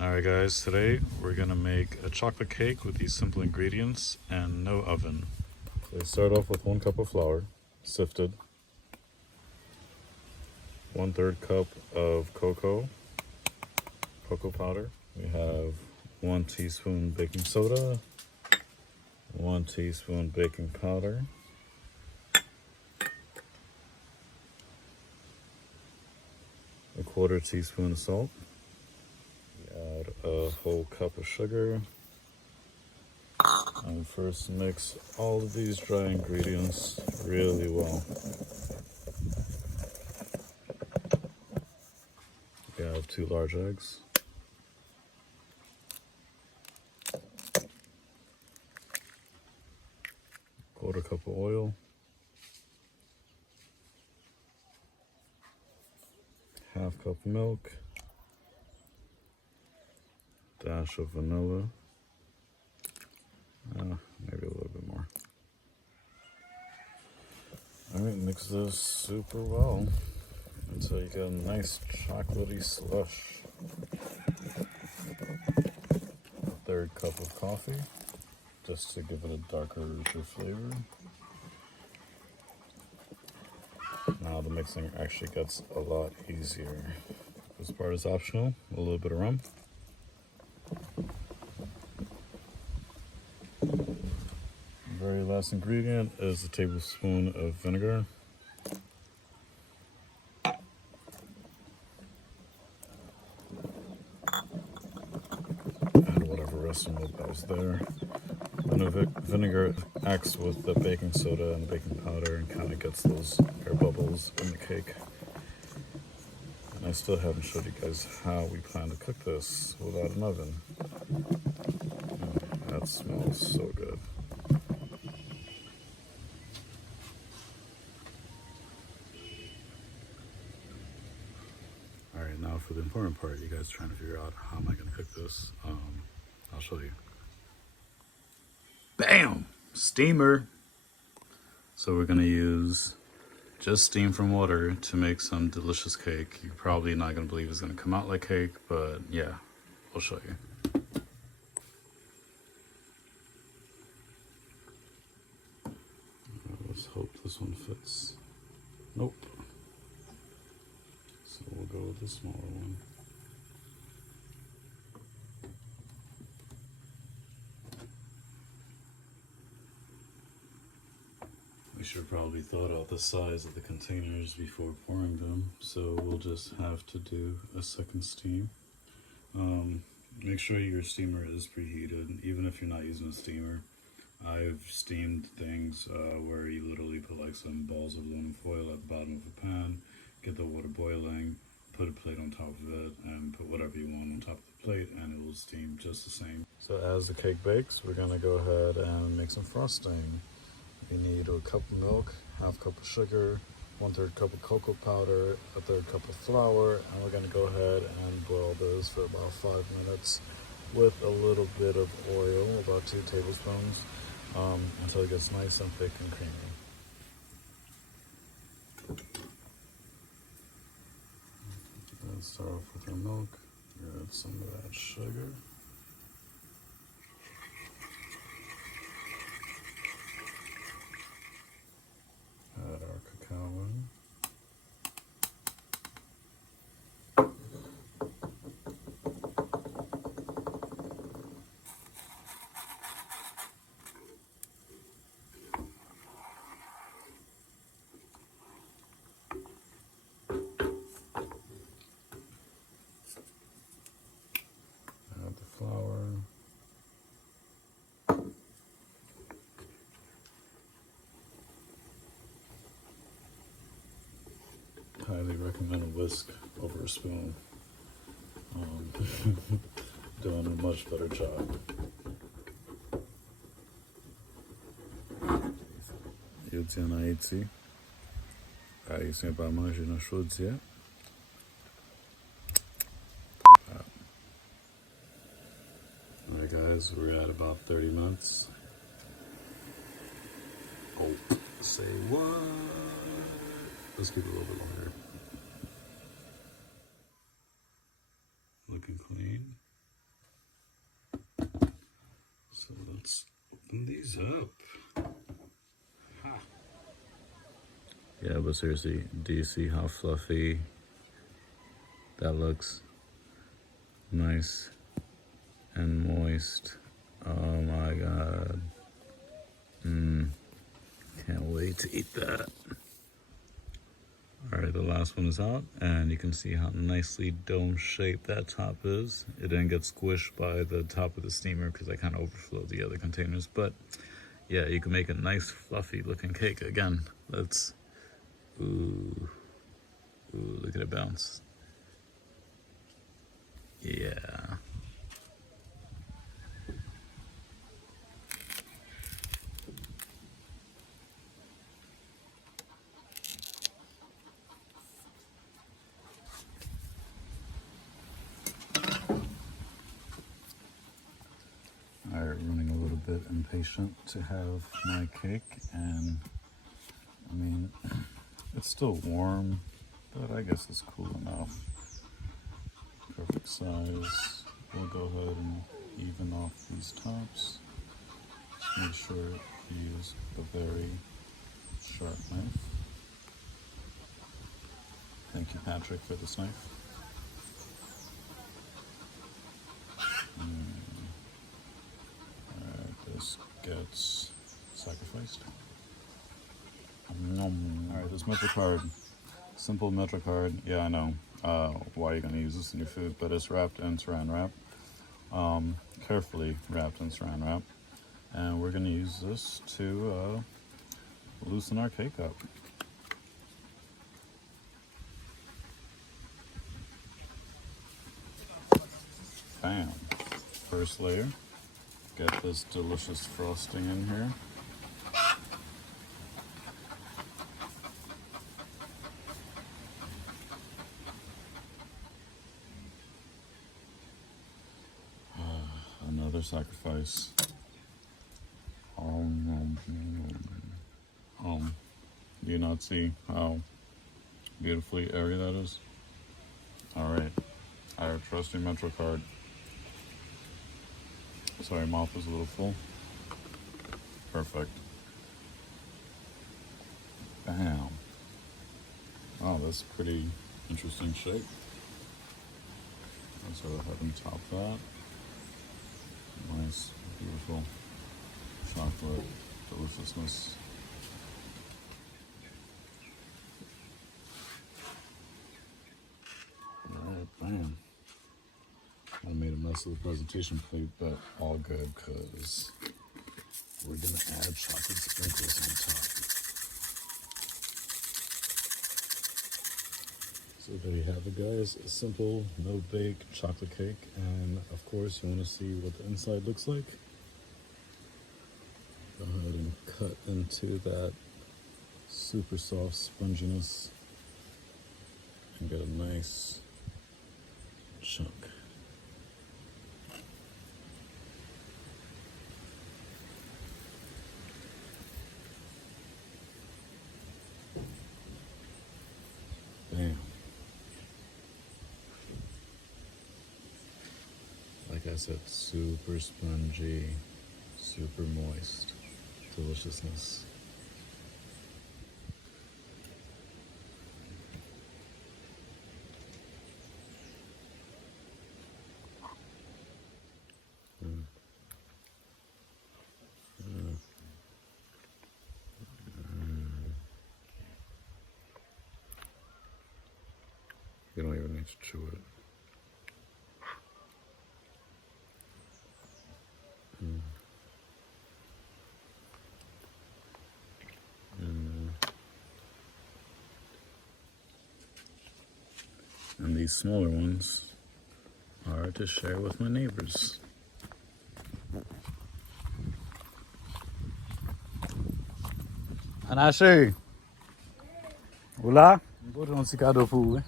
Alright guys, today we're gonna make a chocolate cake with these simple ingredients and no oven. We start off with 1 cup of flour, sifted, 1/3 cup of cocoa powder. We have 1 teaspoon baking soda, 1 teaspoon baking powder, a 1/4 teaspoon of salt. We add a whole cup of sugar. And first mix all of these dry ingredients really well. We have 2 large eggs. Quarter cup of oil. Half cup milk. Dash of vanilla. Maybe a little bit more. Alright, mix this super well until you get a nice chocolatey slush. 1/3 cup of coffee, just to give it a darker, richer flavor. Now the mixing actually gets a lot easier. This part is optional, a little bit of rum. Very last ingredient is a tablespoon of vinegar. Add whatever rest of it that was there. Vinegar acts with the baking soda and the baking powder and kind of gets those air bubbles in the cake. And I still haven't showed you guys how we plan to cook this without an oven. That smells so good. Alright, now for the important part. You guys trying to figure out how am I going to cook this. I'll show you. Bam! Steamer! So we're going to use just steam from water to make some delicious cake. You're probably not going to believe it's going to come out like cake, but yeah, I'll show you. Let's hope this one fits. Nope. So we'll go with the smaller one. We should probably thought out the size of the containers before pouring them, so we'll just have to do a second steam. Make sure your steamer is preheated, even if you're not using a steamer. I've steamed things where you literally put like some balls of aluminum foil at the bottom of a pan, get the water boiling, put a plate on top of it, and put whatever you want on top of the plate, and it will steam just the same. So as the cake bakes, we're gonna go ahead and make some frosting. We need a cup of milk, half cup of sugar, 1/3 cup of cocoa powder, 1/3 cup of flour, and we're gonna go ahead and boil this for about 5 minutes with a little bit of oil, about 2 tablespoons, until it gets nice and thick and creamy. Let's start off with our milk. Add some of that sugar. Add our cacao in. Add the flour. Highly recommend a whisk over a spoon. Doing a much better job. Eu tinha na Haiti. Aí sem para manger na chaudière. Alright guys, we're at about 30 minutes. Oh, say what? Let's keep it a little bit longer. Looking clean. let's open these up. Ha. Yeah, but seriously, do you see how fluffy that looks? Nice and moist. Oh my god. Can't wait to eat that. Alright, the last one is out, and you can see how nicely dome-shaped that top is. It didn't get squished by the top of the steamer because I kind of overflowed the other containers, but yeah, you can make a nice fluffy looking cake. Again, let's, ooh, look at it bounce. Yeah. Alright, running a little bit impatient to have my cake, and I mean, it's still warm, but I guess it's cool enough. Perfect size. We'll go ahead and even off these tops. Just make sure you use a very sharp knife. Thank you, Patrick, for this knife. This gets sacrificed. Alright, this Metro card. Simple Metro card. Yeah, I know. Why are you going to use this in your food? But it's wrapped in saran wrap. Carefully wrapped in saran wrap. And we're going to use this to loosen our cake up. Bam. First layer. Get this delicious frosting in here. Another sacrifice. Do you not see how beautifully airy that is? Alright, our trusty Metro card. Sorry, mouth is a little full. Perfect. Bam. Oh, that's pretty interesting shape. Let's go ahead and top that. Nice, beautiful chocolate deliciousness. Alright, bam. I made a mess of the presentation plate, but all good because we're gonna add chocolate sprinkles on top. So there you have it, guys. A simple, no-bake chocolate cake, and of course you want to see what the inside looks like. Go ahead and cut into that super soft sponginess and get a nice chunk. Bam. Like I said, super spongy, super moist deliciousness. You don't even need to chew it. And these smaller ones are to share with my neighbors. Anashi, hola. Vou dar um cicado pro